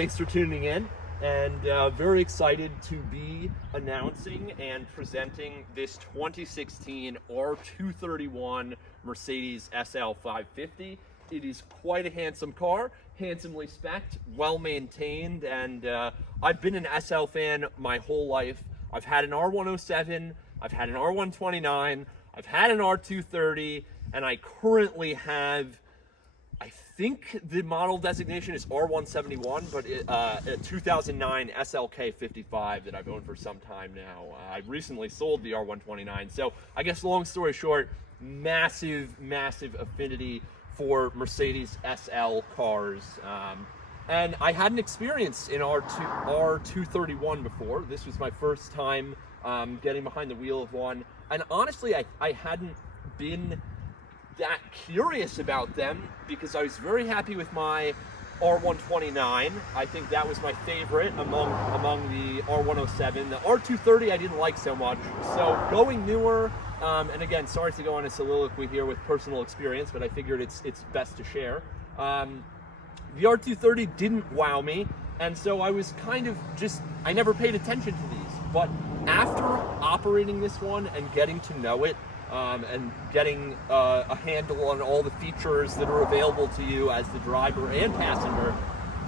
Thanks for tuning in, and very excited to be announcing and presenting this 2016 R231 Mercedes SL550. It is quite a handsome car, handsomely spec'd, well maintained, and I've been an SL fan my whole life. I've had an R107, I've had an R129, I've had an R230, and I currently have, I think the model designation is R171, but a 2009 SL550 that I've owned for some time now. I recently sold the R129, so I guess long story short, massive affinity for Mercedes SL cars. And I hadn't experienced an R231 before. This was my first time getting behind the wheel of one. And honestly, I hadn't been that curious about them because I was very happy with my R129. I think that was my favorite among the R107. The R230 I didn't like so much. So going newer, and again, sorry to go on a soliloquy here with personal experience, but I figured it's best to share. The R230 didn't wow me, and so I was kind of I never paid attention to these. But after operating this one and getting to know it, and getting a handle on all the features that are available to you as the driver and passenger,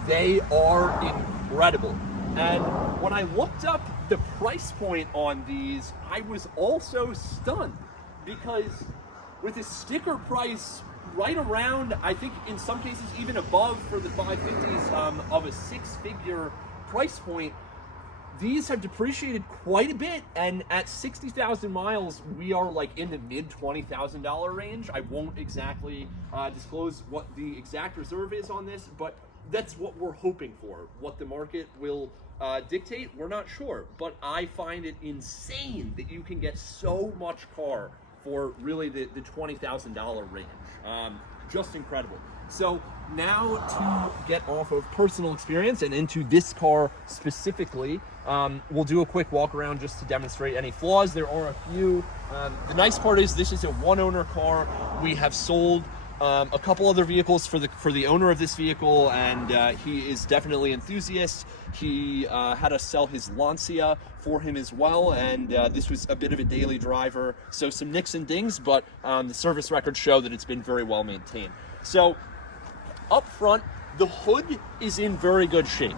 they are incredible. And when I looked up the price point on these, I was also stunned, because with a sticker price right around, I think in some cases even above for the 550s, of a six-figure price point, these have depreciated quite a bit, and at 60,000 miles, we are like in the mid $20,000 range. I won't exactly disclose what the exact reserve is on this, but that's what we're hoping for. What the market will dictate, we're not sure, but I find it insane that you can get so much car for really the $20,000 range. Just incredible. So now to get off of personal experience and into this car specifically, we'll do a quick walk around just to demonstrate any flaws. There are a few. The nice part is this is a one-owner car. We have sold a couple other vehicles for the owner of this vehicle, and he is definitely enthusiast. He had us sell his Lancia for him as well, and this was a bit of a daily driver, so some nicks and dings, but the service records show that it's been very well maintained. So up front, the hood is in very good shape.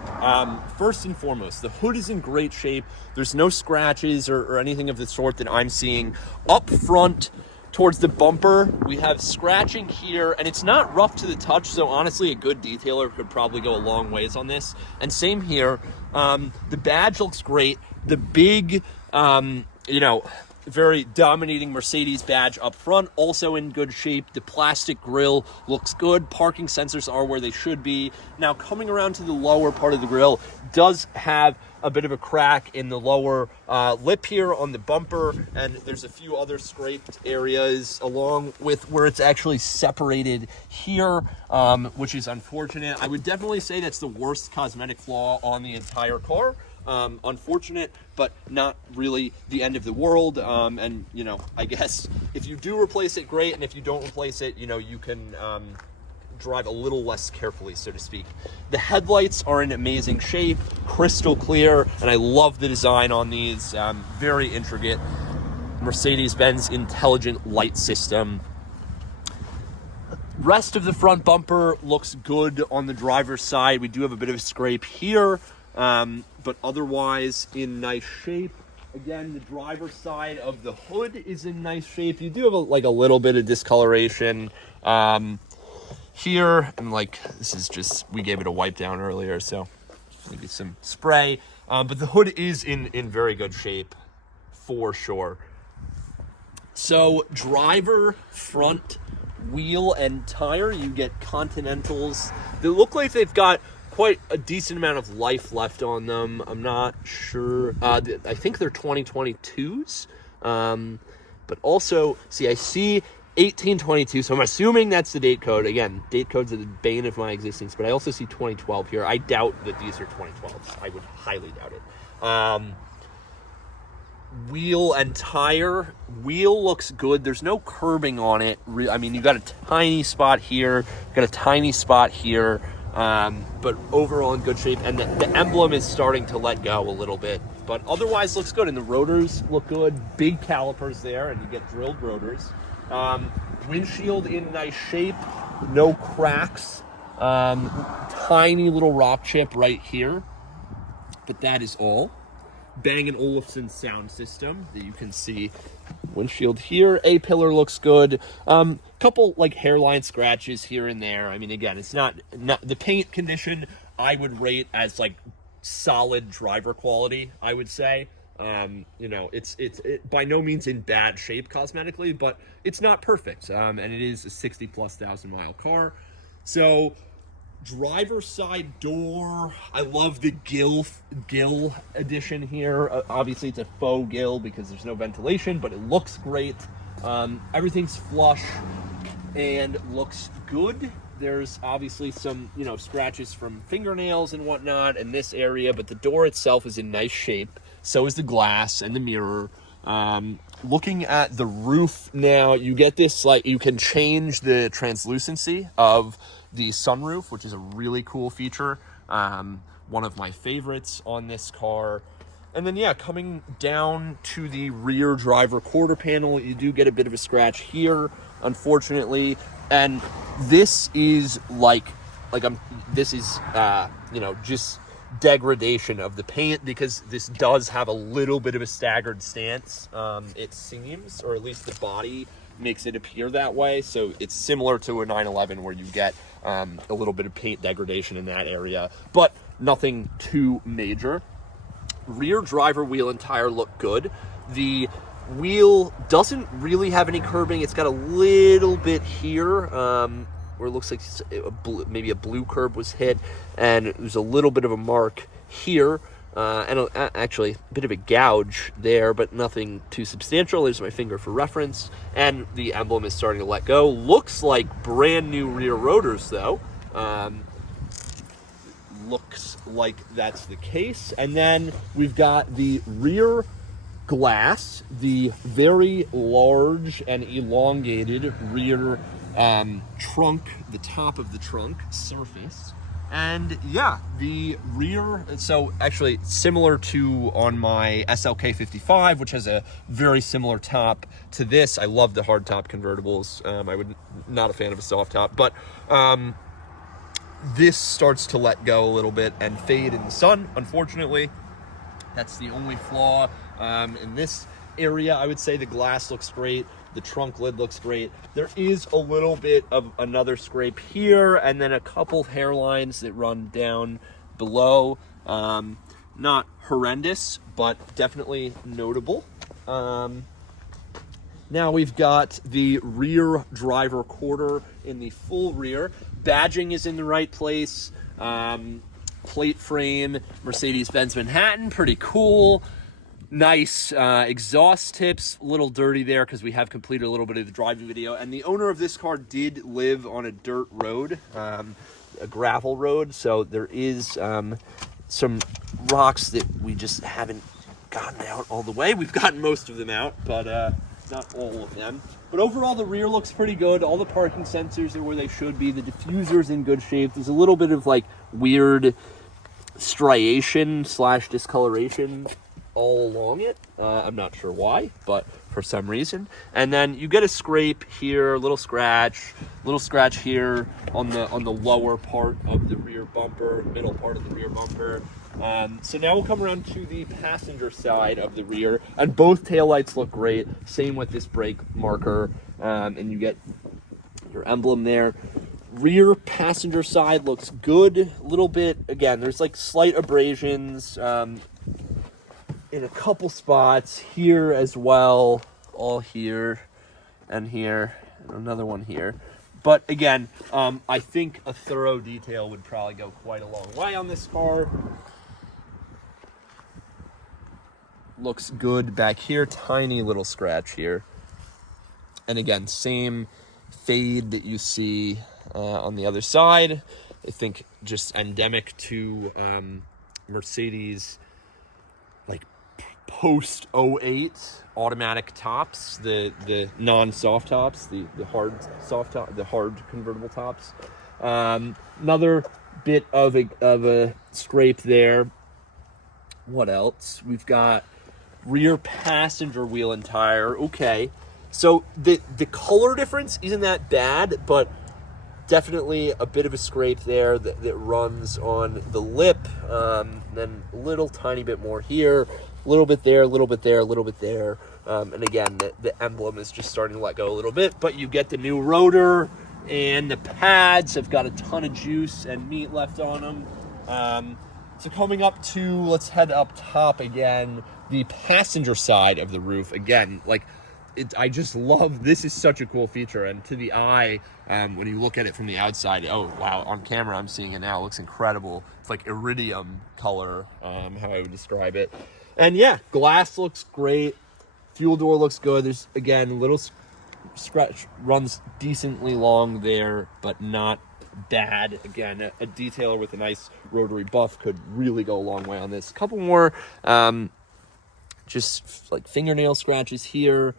First and foremost, the hood is in great shape. There's no scratches or anything of the sort that I'm seeing. Up front, towards the bumper, we have scratching here, and it's not rough to the touch, so honestly, a good detailer could probably go a long ways on this. And same here. The badge looks great. The big, very dominating Mercedes badge up front, also in good shape. The plastic grille looks good. Parking sensors are where they should be. Now, coming around to the lower part of the grille, does have a bit of a crack in the lower lip here on the bumper, and there's a few other scraped areas along with where it's actually separated here, which is unfortunate. I would definitely say that's the worst cosmetic flaw on the entire car. Unfortunate, but not really the end of the world. And I guess if you do replace it, great, and if you don't replace it, you can drive a little less carefully, so to speak. The headlights are in amazing shape, crystal clear, and I love the design on these. Very intricate Mercedes-Benz intelligent light system. Rest of the front bumper looks good on the driver's side. We do have a bit of a scrape here, but otherwise in nice shape. Again, the driver's side of the hood is in nice shape. You do have a little bit of discoloration here, and this is just, we gave it a wipe down earlier, so maybe some spray, but the hood is in very good shape for sure. So driver, front, wheel, and tire, you get Continentals. They look like they've got quite a decent amount of life left on them. I'm not sure. I think they're 2022s. But also, I see 1822, so I'm assuming that's the date code. Again, date codes are the bane of my existence, but I also see 2012 here. I doubt that these are 2012s. I would highly doubt it. Wheel and tire. Wheel looks good. There's no curbing on it. I mean, you got a tiny spot here, got a tiny spot here. but overall in good shape. And the emblem is starting to let go a little bit, but otherwise looks good. And the rotors look good. Big calipers there, and you get drilled rotors. Windshield in nice shape, no cracks. Tiny little rock chip right here, but that is all. Bang & Olufsen sound system that you can see. Windshield here, A-pillar looks good. Couple like hairline scratches here and there. I mean, again, it's not the paint condition I would rate as like solid driver quality, I would say. You know, it's by no means in bad shape cosmetically, but it's not perfect. And it is a 60,000+ mile car. So driver's side door, I love the gill edition here. Obviously it's a faux gill because there's no ventilation, but it looks great. Everything's flush and looks good. There's obviously some, you know, scratches from fingernails and whatnot in this area, but the door itself is in nice shape. So is the glass and the mirror. Looking at the roof now, you get this, like, you can change the translucency of the sunroof, which is a really cool feature. One of my favorites on this car. And then, yeah, coming down to the rear driver quarter panel, you do get a bit of a scratch here, unfortunately. And this is you know, just degradation of the paint, because this does have a little bit of a staggered stance, it seems, or at least the body makes it appear that way. So it's similar to a 911 where you get a little bit of paint degradation in that area, but nothing too major. Rear driver wheel and tire look good. The wheel doesn't really have any curbing. It's got a little bit here where it looks like maybe a blue curb was hit, and there's a little bit of a mark here, and actually a bit of a gouge there, but nothing too substantial. There's my finger for reference, and the emblem is starting to let go. Looks like brand new rear rotors though. Looks like that's the case. And then we've got the rear glass, the very large and elongated rear trunk, the top of the trunk surface. And yeah, the rear, so actually similar to on my SLK55, which has a very similar top to this. I love the hard top convertibles. Not a fan of a soft top, but this starts to let go a little bit and fade in the sun, unfortunately. That's the only flaw. In this area, I would say the glass looks great. The trunk lid looks great. There is a little bit of another scrape here, and then a couple hairlines that run down below. Not horrendous, but definitely notable. Now we've got the rear driver quarter in the full rear. Badging is in the right place. Plate frame, Mercedes-Benz Manhattan, pretty cool. Nice exhaust tips, a little dirty there because we have completed a little bit of the driving video. And the owner of this car did live on a dirt road, a gravel road. So there is some rocks that we just haven't gotten out all the way. We've gotten most of them out, but not all of them. But overall, the rear looks pretty good. All the parking sensors are where they should be. The diffuser's in good shape. There's a little bit of like weird striation / discoloration all along it. I'm not sure why, but for some reason. And then you get a scrape here, a little scratch here on the lower part of the rear bumper, middle part of the rear bumper. So now we'll come around to the passenger side of the rear, and both taillights look great. Same with this brake marker, and you get your emblem there. Rear passenger side looks good. A little bit, again, there's like slight abrasions in a couple spots here as well, all here and here, and another one here. But again, I think a thorough detail would probably go quite a long way on this car. Looks good back here, tiny little scratch here. And again, same fade that you see on the other side. I think just endemic to Mercedes, like post 08 automatic tops, the non-soft tops, the hard soft top, the hard convertible tops. Another bit of a scrape there. What else? We've got rear passenger wheel and tire. Okay, so the color difference isn't that bad, but definitely a bit of a scrape there that runs on the lip. Then a little tiny bit more here, a little bit there, a little bit there, a little bit there. And again, the emblem is just starting to let go a little bit, but you get the new rotor, and the pads have got a ton of juice and meat left on them. So coming up to, let's head up top again, the passenger side of the roof. Again, like, I just love, this is such a cool feature, and to the eye, when you look at it from the outside, oh wow, on camera I'm seeing it now, it looks incredible. It's like iridium color, how I would describe it. And yeah, glass looks great, fuel door looks good. There's, again, little scratch, runs decently long there, but not bad. Again, a detailer with a nice rotary buff could really go a long way on this. A couple more just like fingernail scratches here,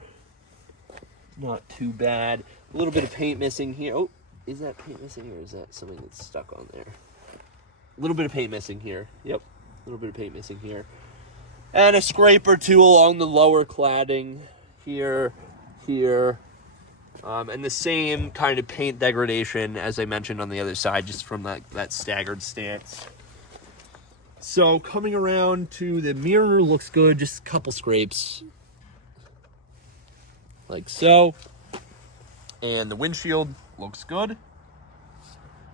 not too bad. A little bit of paint missing here. Oh, is that paint missing, or is that something that's stuck on there? A little bit of paint missing here. Yep, a little bit of paint missing here. And a scrape or two along the lower cladding here, here. And the same kind of paint degradation as I mentioned on the other side, just from that staggered stance. So coming around to the mirror, looks good, just a couple scrapes. Like so. And the windshield looks good.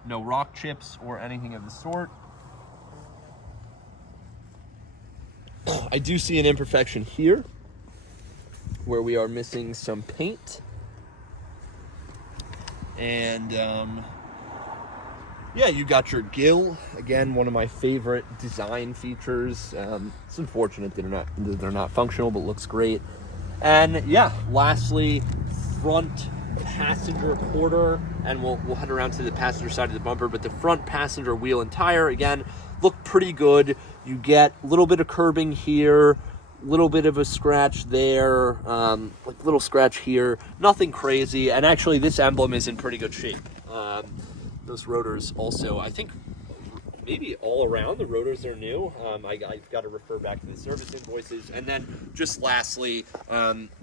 No rock chips or anything of the sort. I do see an imperfection here where we are missing some paint. And yeah, you got your gill. Again, one of my favorite design features. It's unfortunate they're not functional, but looks great. And yeah, lastly, front passenger quarter, and we'll head around to the passenger side of the bumper, but the front passenger wheel and tire, again, look pretty good. You get a little bit of curbing here, little bit of a scratch there, like little scratch here, nothing crazy. And actually this emblem is in pretty good shape. Those rotors also, I think maybe all around the rotors are new. I've got to refer back to the service invoices. And then just lastly,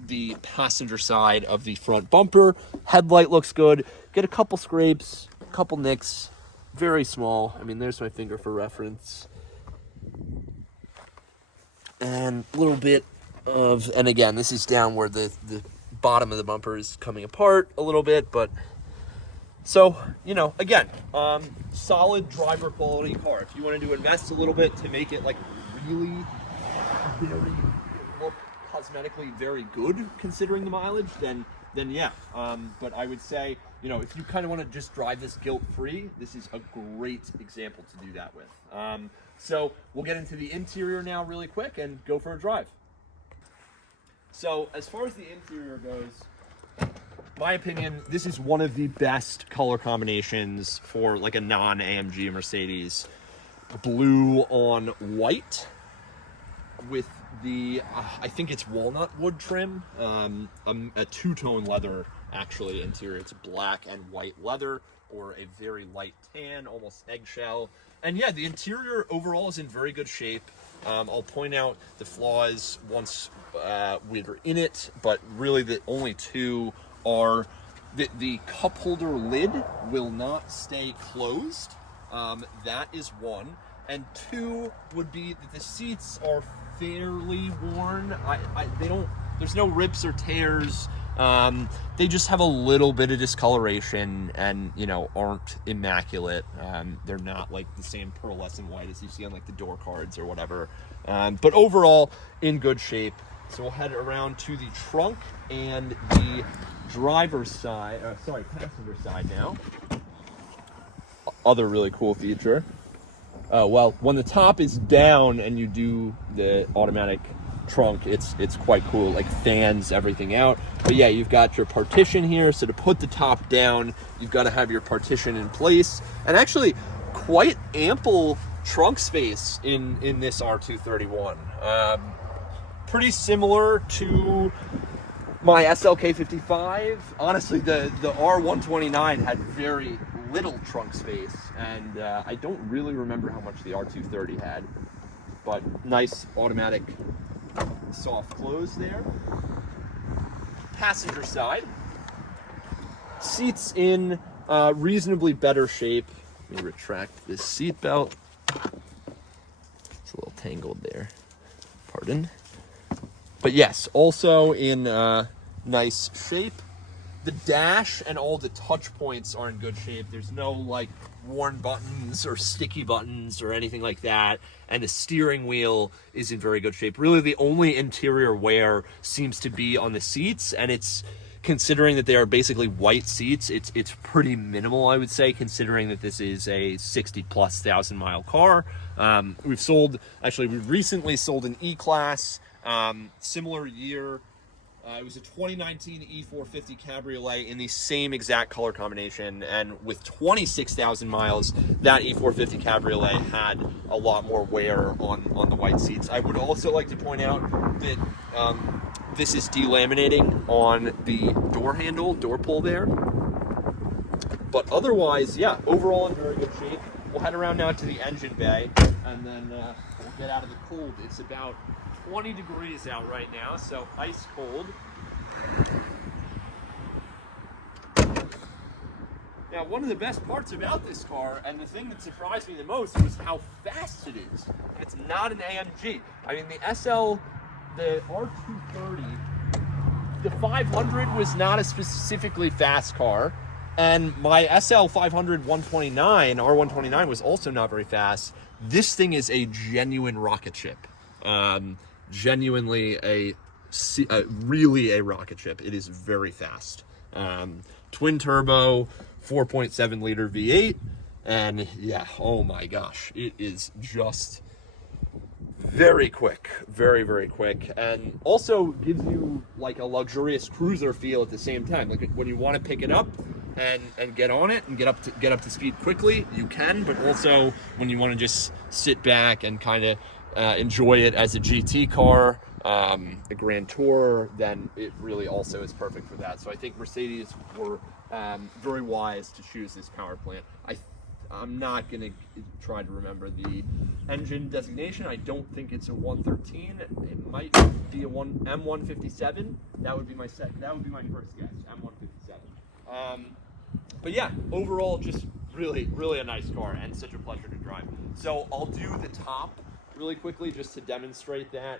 the passenger side of the front bumper, headlight looks good. Get a couple scrapes, a couple nicks, very small. I mean, there's my finger for reference. And a little bit of, and again, this is down where the bottom of the bumper is coming apart a little bit, but so, you know, again, solid driver quality car. If you wanted to invest a little bit to make it like really very, look cosmetically very good considering the mileage, then yeah. But I would say, you know, if you kind of want to just drive this guilt-free, this is a great example to do that with. So we'll get into the interior now really quick and go for a drive. So as far as the interior goes, my opinion, this is one of the best color combinations for like a non-AMG Mercedes. Blue on white with the, I think it's walnut wood trim, a two-tone leather actually interior. It's black and white leather, or a very light tan, almost eggshell. And yeah, the interior overall is in very good shape. I'll point out the flaws once we're in it, but really the only two are the cup holder lid will not stay closed. That is one. And two would be that the seats are fairly worn. There's no rips or tears. They just have a little bit of discoloration and, you know, aren't immaculate. They're not like the same pearlescent white as you see on like the door cards or whatever. But overall, in good shape. So we'll head around to the trunk and the driver's side, passenger side now. Other really cool feature. Well, when the top is down and you do the automatic trunk, it's quite cool, like fans everything out. But yeah, you've got your partition here, so to put the top down, you've got to have your partition in place. And actually, quite ample trunk space in this R231. Pretty similar to my SLK55. Honestly, the R129 had very little trunk space, and I don't really remember how much the R230 had, but nice automatic soft close there. Passenger side, seats in reasonably better shape. Let me retract this seat belt. It's a little tangled there, pardon. But yes, also in nice shape. The dash and all the touch points are in good shape. There's no like worn buttons or sticky buttons or anything like that. And the steering wheel is in very good shape. Really, the only interior wear seems to be on the seats, and it's, considering that they are basically white seats, it's pretty minimal, I would say, considering that this is a 60,000+ mile car. We recently sold an E-Class, similar year. It was a 2019 E450 Cabriolet in the same exact color combination, and with 26,000 miles, that E450 Cabriolet had a lot more wear on the white seats. I would also like to point out that this is delaminating on the door pull there. But otherwise, yeah, overall in very good shape. We'll head around now to the engine bay, and then we'll get out of the cold. It's about 20 degrees out right now, so ice cold. Now, one of the best parts about this car, and the thing that surprised me the most, was how fast it is. And it's not an AMG. I mean, the R230, the 500 was not a specifically fast car, and my SL500 R129 was also not very fast. This thing is a genuine rocket ship. Genuinely really a rocket ship. It is very fast. Twin turbo, 4.7 liter V8, and yeah, oh my gosh, it is just very quick, very, very quick, and also gives you like a luxurious cruiser feel at the same time. Like when you want to pick it up and get on it and get up to speed quickly, you can, but also when you want to just sit back and kind of enjoy it as a GT car, a Grand Tourer, then it really also is perfect for that. So I think Mercedes were very wise to choose this power plant. I'm not going to try to remember the engine designation. I don't think it's a 113. It might be a M157. That would be my first guess. M157. But yeah, overall, just really, really a nice car and such a pleasure to drive. So I'll do the top really quickly just to demonstrate that,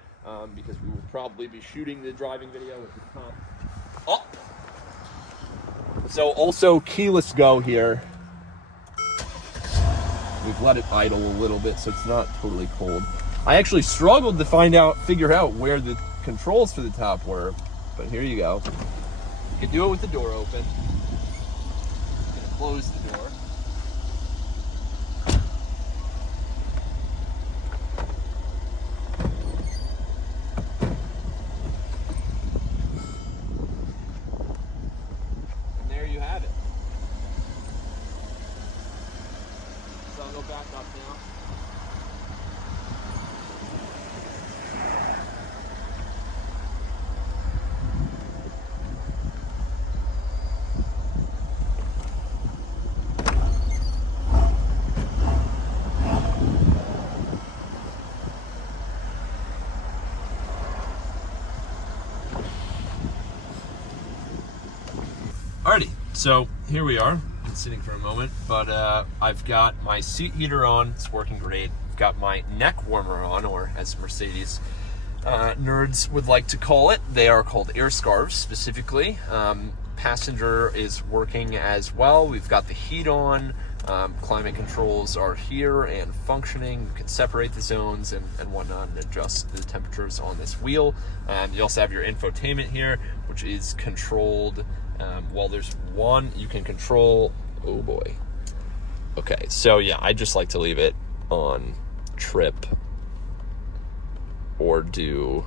because we will probably be shooting the driving video with the top up. So also keyless go here. We've let it idle a little bit, so it's not totally cold. I actually struggled to figure out where the controls for the top were, but here you go. You can do it with the door open. I'm gonna close the door. And there you have it. So I'll go back up now. Alrighty, so here we are. Been sitting for a moment, but I've got my seat heater on. It's working great. I've got my neck warmer on, or as Mercedes nerds would like to call it, they are called air scarves specifically. Passenger is working as well. We've got the heat on. Climate controls are here and functioning. You can separate the zones and whatnot and adjust the temperatures on this wheel. You also have your infotainment here, which is controlled. Well, there's one you can control. Oh boy. Okay, so yeah, I just like to leave it on trip or do,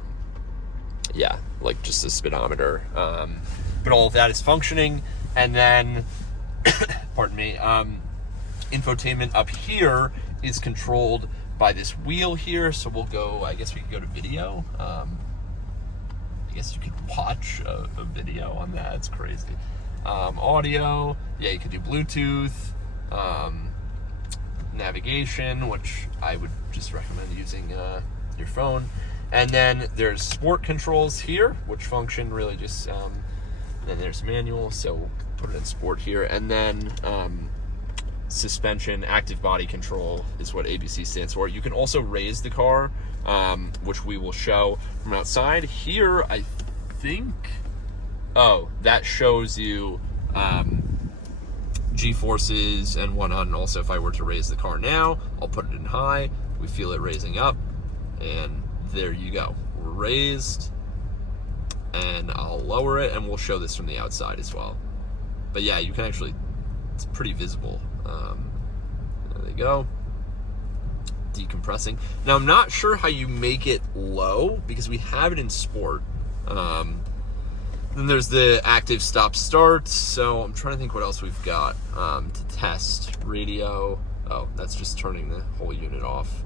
yeah, like just the speedometer. But all of that is functioning. And then, pardon me, infotainment up here is controlled by this wheel here. So we'll go, I guess we can go to video. I guess you could watch a video on that. It's crazy. Audio, yeah, you could do Bluetooth. navigation, which I would just recommend using your phone. And then there's sport controls here, which function really just, then there's manual, so we'll put it in sport here. And then suspension, active body control is what ABC stands for. You can also raise the car, which we will show from outside. Here, I think, oh, that shows you G-forces and whatnot. And also if I were to raise the car now, I'll put it in high. We feel it raising up, and there you go. We're raised, and I'll lower it, and we'll show this from the outside as well. But yeah, you can actually, it's pretty visible. There they go. Decompressing. Now, I'm not sure how you make it low because we have it in sport. Then there's the active stop start. So I'm trying to think what else we've got to test. Radio. Oh, that's just turning the whole unit off.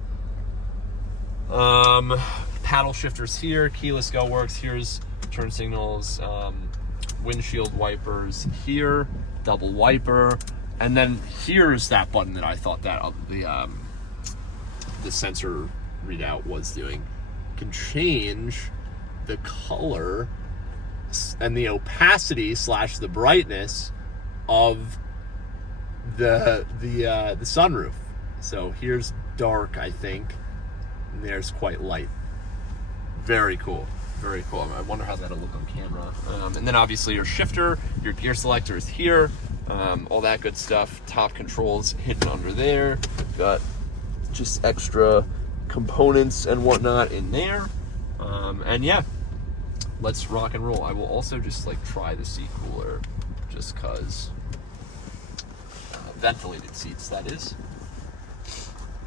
Paddle shifters here. Keyless go works. Here's turn signals. Windshield wipers here. Double wiper. And then here's that button that I thought that the sensor readout was doing. Can change the color and the opacity / the brightness of the sunroof. So here's dark, I think, and there's quite light. Very cool. Very cool. I wonder how that'll look on camera. And then obviously your shifter, your gear selector is here. All that good stuff. Top controls hidden under there. Got just extra components and whatnot in there. And yeah, let's rock and roll. I will also just like try the seat cooler just cause ventilated seats, that is.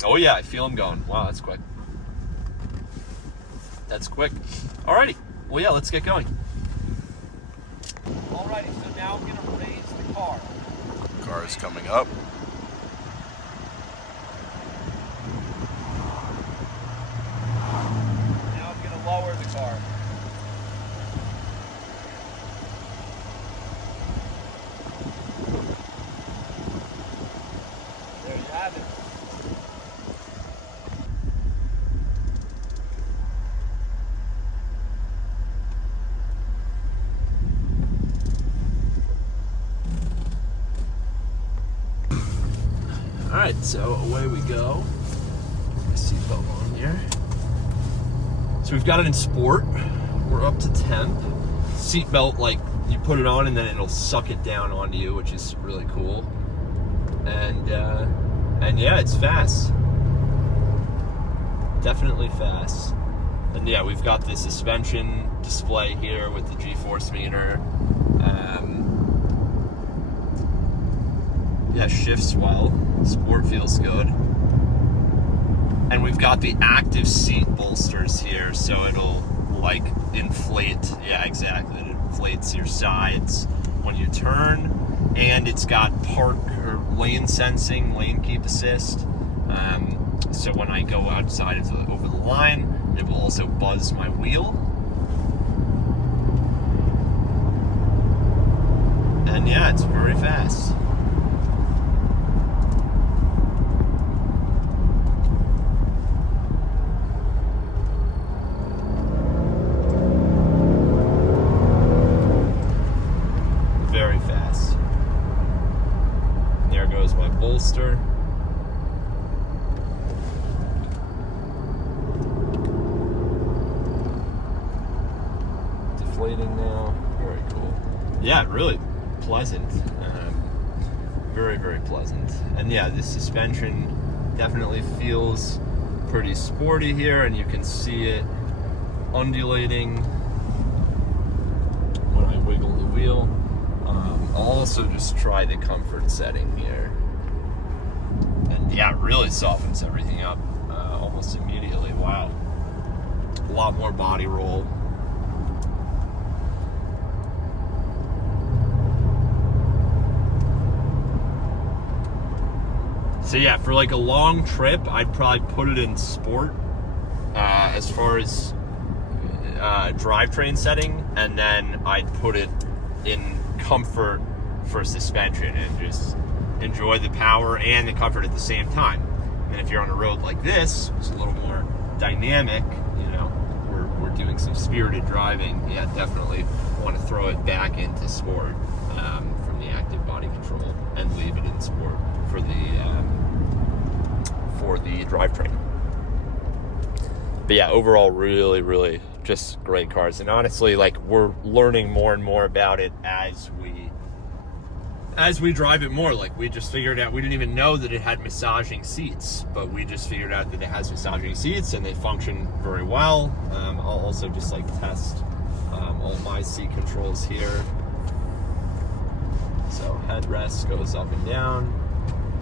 Oh yeah, I feel them going. Wow, that's quick. That's quick. Alrighty, well yeah, let's get going. Alrighty, so now I'm gonna raise the car. Car is coming up. Now I'm gonna lower the car. There you have it. Alright, so away we go. Seatbelt on here. So we've got it in sport. We're up to temp. Seatbelt, like, you put it on and then it'll suck it down onto you, which is really cool. And yeah, it's fast. Definitely fast. And yeah, we've got the suspension display here with the G-force meter. Yeah, shifts well. Sport feels good. And we've got the active seat bolsters here, so it'll like inflate. Yeah, exactly. It inflates your sides when you turn. And it's got park or lane sensing, lane keep assist. So when I go outside over the line, it will also buzz my wheel. And yeah, it's very fast. Bolster. Deflating now. Very cool. Yeah, really pleasant. Very, very pleasant. And yeah, the suspension definitely feels pretty sporty here, and you can see it undulating when I wiggle the wheel. I'll also just try the comfort setting here. And yeah, it really softens everything up almost immediately. Wow. A lot more body roll. So yeah, for like a long trip, I'd probably put it in sport as far as drivetrain setting, and then I'd put it in comfort for suspension and just enjoy the power and the comfort at the same time. And if you're on a road like this, it's a little more dynamic, you know, we're doing some spirited driving, yeah, definitely want to throw it back into sport from the active body control and leave it in sport for the drivetrain. But yeah, overall, really, really just great cars. And honestly, like, we're learning more and more about it as we drive it more. Like, we just figured out, we didn't even know that it had massaging seats, but we just figured out that it has massaging seats and they function very well. I'll also just like test all my seat controls here. So headrest goes up and down,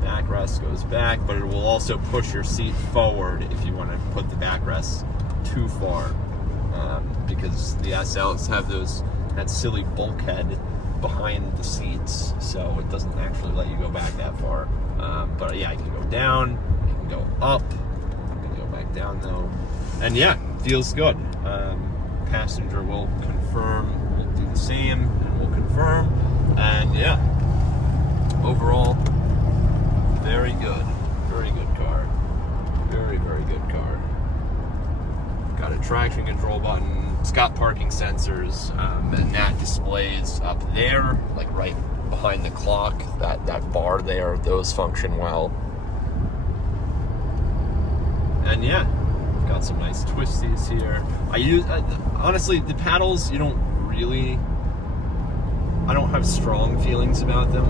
backrest goes back, but it will also push your seat forward if you want to put the backrest too far, because the SLs have that silly bulkhead behind the seats, so it doesn't actually let you go back that far. But yeah, you can go down, you can go up, you can go back down though, and yeah, feels good. Passenger will confirm, we'll do the same, and we'll confirm, and yeah, overall, very good car, very, very good car. Got a traction control button, it's got parking sensors, and that displays up there, like right behind the clock, that bar there, those function well. And yeah, got some nice twisties here. Honestly, the paddles, I don't have strong feelings about them.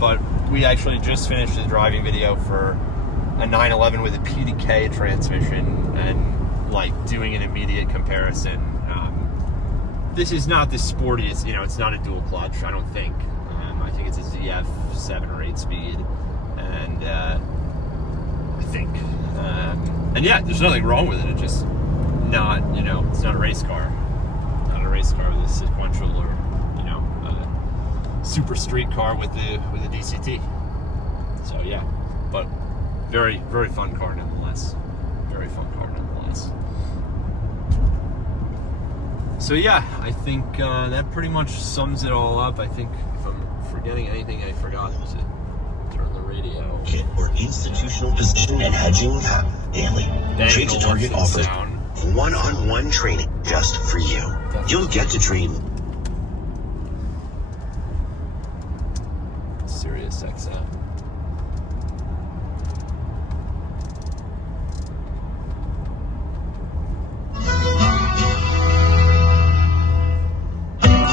But we actually just finished the driving video for a 911 with a PDK transmission, and like doing an immediate comparison. This is not the sportiest, it's not a dual clutch, I don't think. I think it's a ZF 7 or 8 speed, and I think, and yeah, there's nothing wrong with it. It's just not, it's not a race car. Not a race car with a sequential or, super street car with a DCT. So yeah, but very, very fun car nonetheless. Very fun car nonetheless. So yeah, I think that pretty much sums it all up. I think if I'm forgetting anything, I forgot to turn the radio. Kit or institutional position and hedging daily. Trade to Target offers one-on-one training just for you. Definitely. You'll get to train. Sirius XM.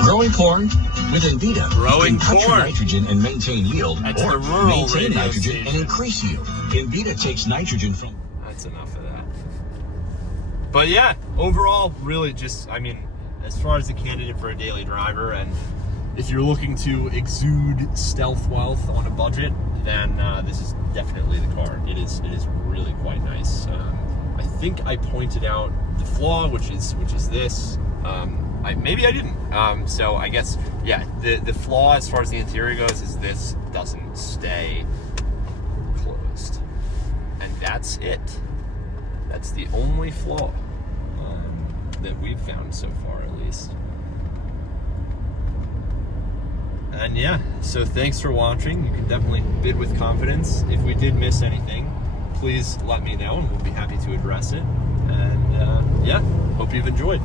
Growing corn with Invita. Growing you can cut your corn. nitrogen and maintain yield, That's or the rural maintain radio nitrogen station. and increase yield. Invita takes nitrogen from. That's enough of that. But yeah, overall, really just, as far as a candidate for a daily driver, and if you're looking to exude stealth wealth on a budget, then this is definitely the car. It is really quite nice. I think I pointed out the flaw, which is this. Maybe I didn't. So I guess, yeah, the flaw as far as the interior goes is this doesn't stay closed. And that's it. That's the only flaw that we've found so far, at least. And yeah, so thanks for watching. You can definitely bid with confidence. If we did miss anything, please let me know and we'll be happy to address it. And yeah, hope you've enjoyed.